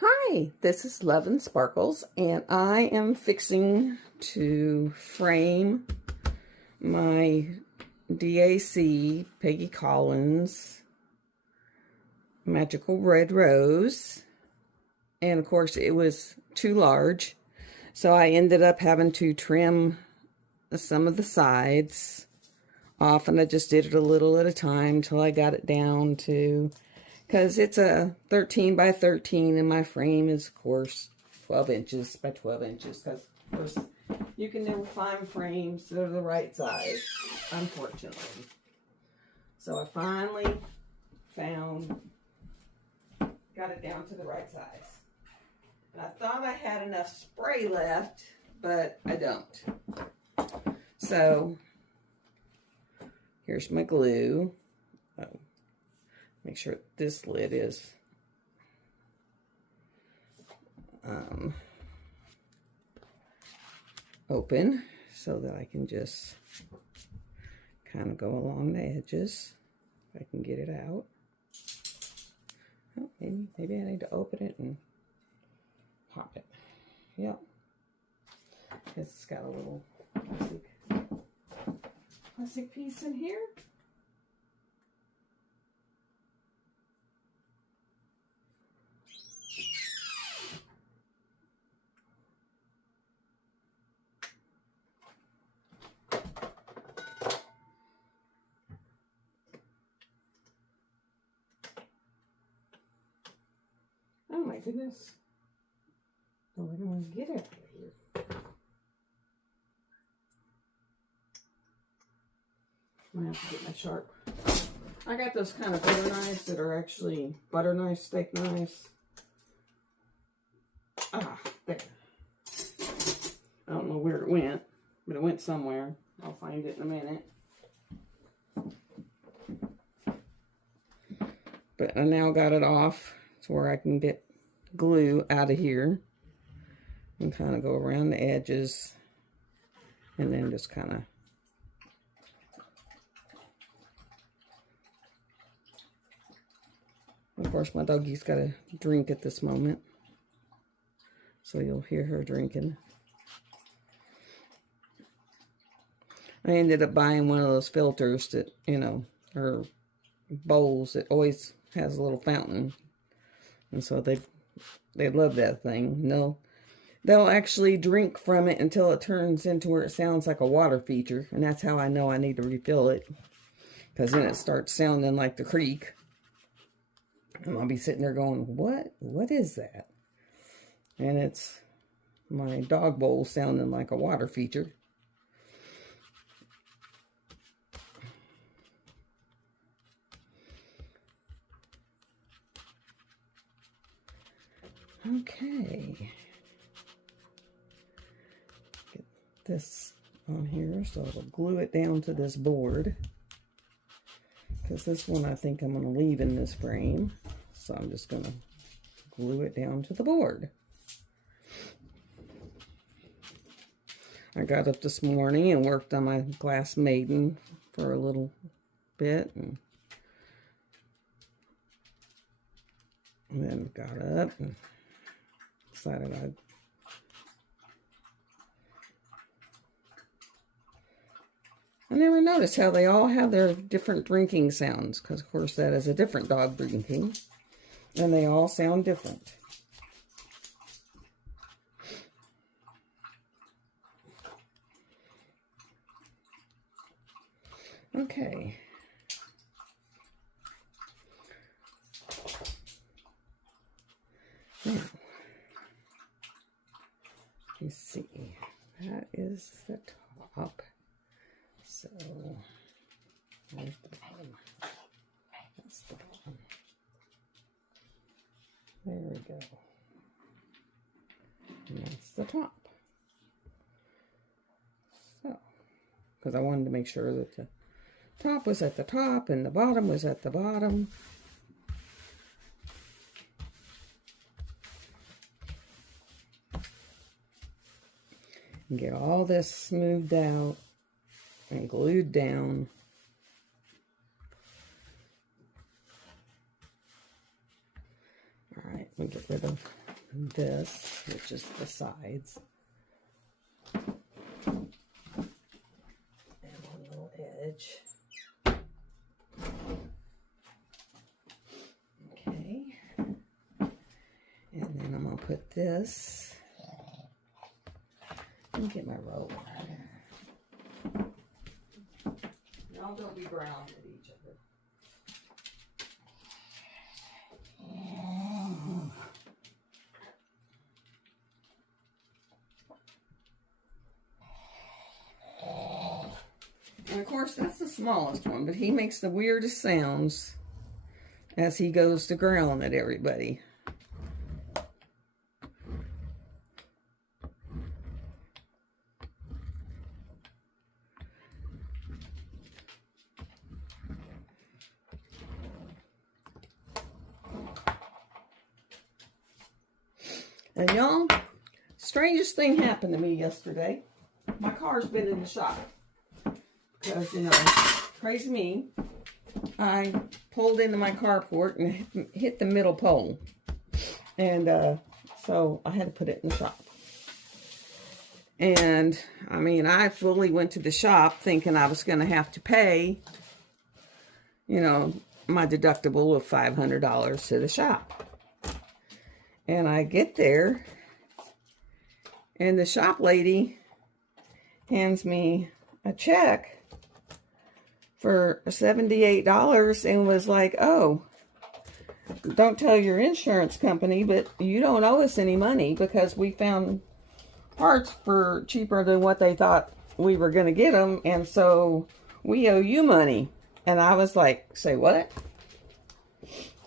Hi, this is Love and Sparkles, and I am fixing to frame my DAC Peggy Collins Magical Red Rose. And of course it was too large, so I ended up having to trim some of the sides off, and I just did it a little at a time till I got it down to, because it's a 13 by 13 and my frame is of course 12 inches by 12 inches, because of course you can never find frames that are the right size, unfortunately. So I finally got it down to the right size. And I thought I had enough spray left, but I don't. So here's my glue. Make sure this lid is open so that I can just kind of go along the edges. If I can get it out. Oh, maybe I need to open it and pop it. Yep. It's got a little plastic piece in here. Oh my goodness. Oh, I don't want to get it here. I have to get my sharp. I got those kind of butter knives that are actually butter knives, steak knives. Ah, there. I don't know where it went, but it went somewhere. I'll find it in a minute. But I now got it off to where I can get glue out of here and kind of go around the edges and then just kind of of course, my doggy's got a drink at this moment, so you'll hear her drinking. I ended up buying one of those filters that, you know, or bowls that always has a little fountain, and so they love that thing. They'll actually drink from it until it turns into where it sounds like a water feature, and that's how I know I need to refill it, because then it starts sounding like the creek. And I'll be sitting there going, what is that? And it's my dog bowl sounding like a water feature. Okay. Get this on here, so I'll glue it down to this board. Because this one I think I'm going to leave in this frame. So I'm just going to glue it down to the board. I got up this morning and worked on my glass maiden for a little bit. And then got up and decided I'd I never noticed how they all have their different drinking sounds, because of course that is a different dog drinking, and they all sound different. Okay. Now, you see, that is the top. So, there's the bottom. That's the bottom. There we go. And that's the top. So, because I wanted to make sure that the top was at the top and the bottom was at the bottom. And get all this smoothed out and glued down. All right, let me get rid of and this, which is the sides. And one little edge. Okay. And then I'm going to put this. Let me get my roller. Y'all don't be ground at each other. And of course, that's the smallest one, but he makes the weirdest sounds as he goes to ground at everybody. And y'all, strangest thing happened to me yesterday. My car's been in the shop. Because, you know, crazy me, I pulled into my carport and hit the middle pole. And so I had to put it in the shop. And, I mean, I fully went to the shop thinking I was going to have to pay, you know, my deductible of $500 to the shop. And I get there, and the shop lady hands me a check for $78 and was like, oh, don't tell your insurance company, but you don't owe us any money because we found parts for cheaper than what they thought we were going to get them, and so we owe you money. And I was like, say what?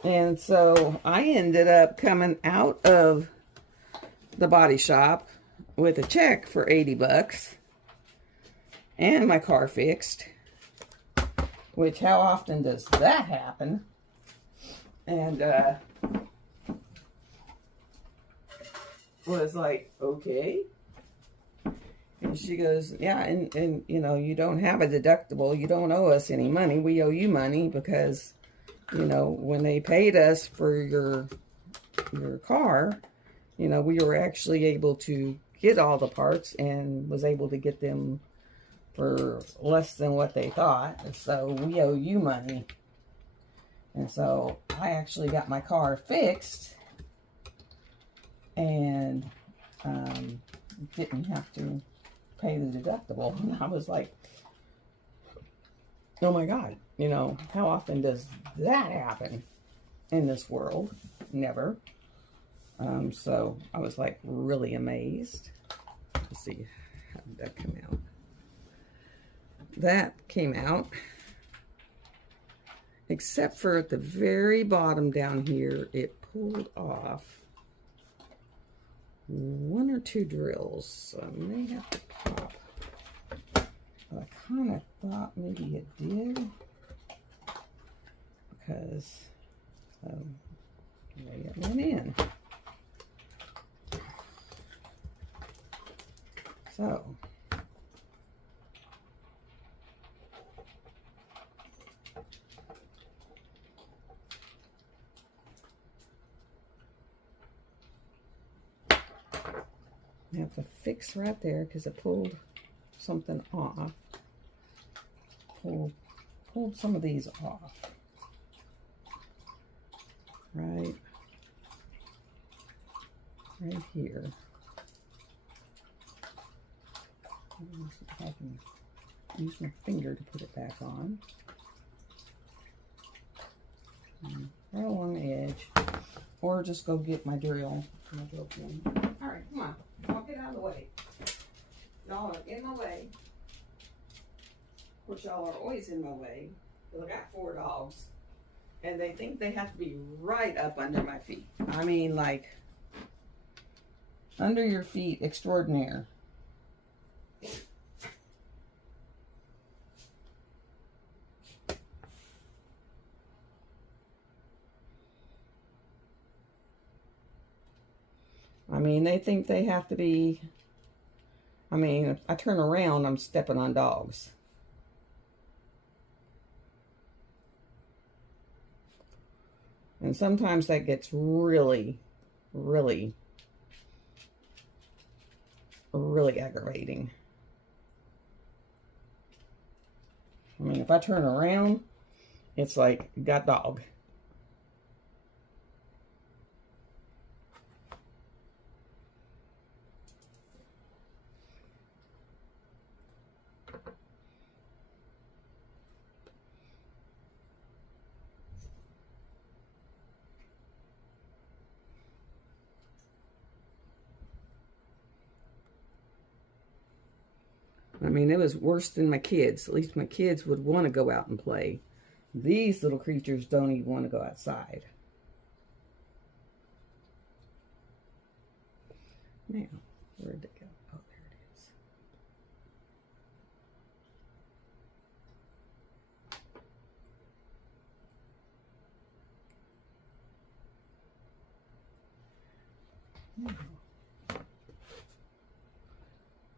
And so I ended up coming out of the body shop with a check for 80 bucks and my car fixed, which how often does that happen? And was like, okay. And she goes, yeah, and you know, you don't have a deductible. You don't owe us any money. We owe you money because, you know, when they paid us for your car, you know, we were actually able to get all the parts and was able to get them for less than what they thought. And so we owe you money. And so I actually got my car fixed and didn't have to pay the deductible. And I was like, oh my God, you know, how often does that happen in this world? Never. So I was like really amazed. Let's see, how did that come out? That came out, except for at the very bottom down here, it pulled off one or two drills. So I may have to pop. But I kind of thought maybe it did, because maybe it went in. So I have to fix right there because it pulled something off. Pulled some of these off. Right here. Let's see if I can use my finger to put it back on. And right along the edge. Or just go get my drill. My drill pin. Alright, come on. I'll get out of the way. Y'all are in my way. Of course, y'all are always in my way. Because I got 4 dogs. And they think they have to be right up under my feet. I mean, like, under your feet extraordinaire. I mean, they think they have to be, I mean, if I turn around, I'm stepping on dogs. And sometimes that gets really, really really aggravating. I mean, if I turn around, it's like, got dog. I mean, it was worse than my kids. At least my kids would want to go out and play. These little creatures don't even want to go outside. Now, where'd they go? Oh, there it is.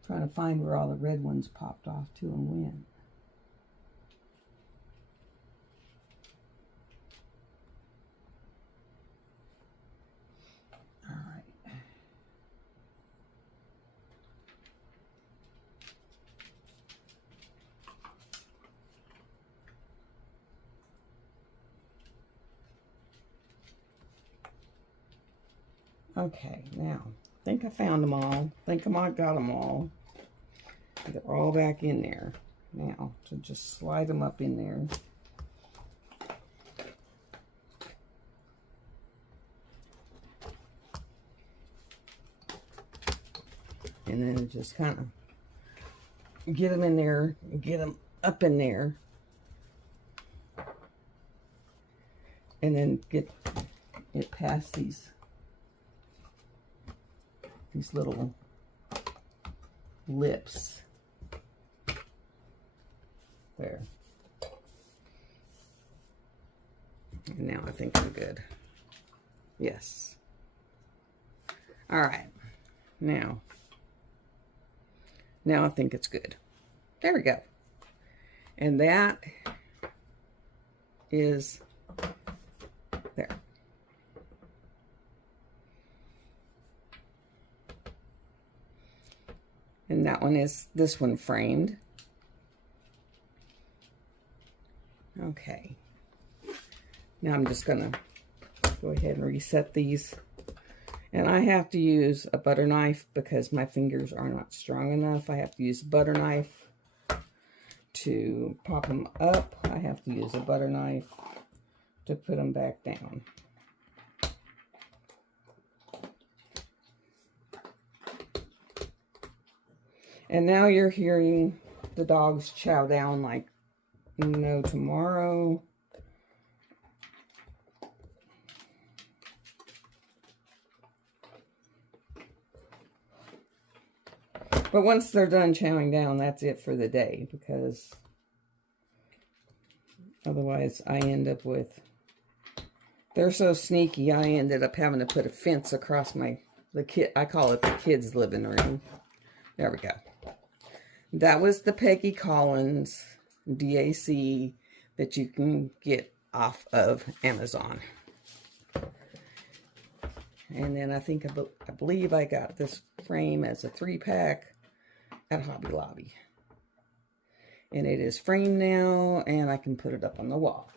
Trying to find where all the red ones popped off to and when. All right. Okay, now, I think I found them all. I think I might got them all. They're all back in there. Now, so just slide them up in there. And then just kind of get them in there, get them up in there. And then get it past these little lips. There. And now I think I'm good. Yes. All right. Now I think it's good. There we go. And that is there. And that one is this one framed. Okay. Now I'm just going to go ahead and reset these. And I have to use a butter knife because my fingers are not strong enough. I have to use a butter knife to pop them up. I have to use a butter knife to put them back down. And now you're hearing the dogs chow down like no tomorrow. But once they're done chowing down, that's it for the day, because otherwise I end up with, they're so sneaky, I ended up having to put a fence across I call it the kids' living room. There we go. That was the Peggy Collins DAC that you can get off of Amazon. And then I believe I got this frame as a 3-pack at Hobby Lobby. And it is framed now, and I can put it up on the wall.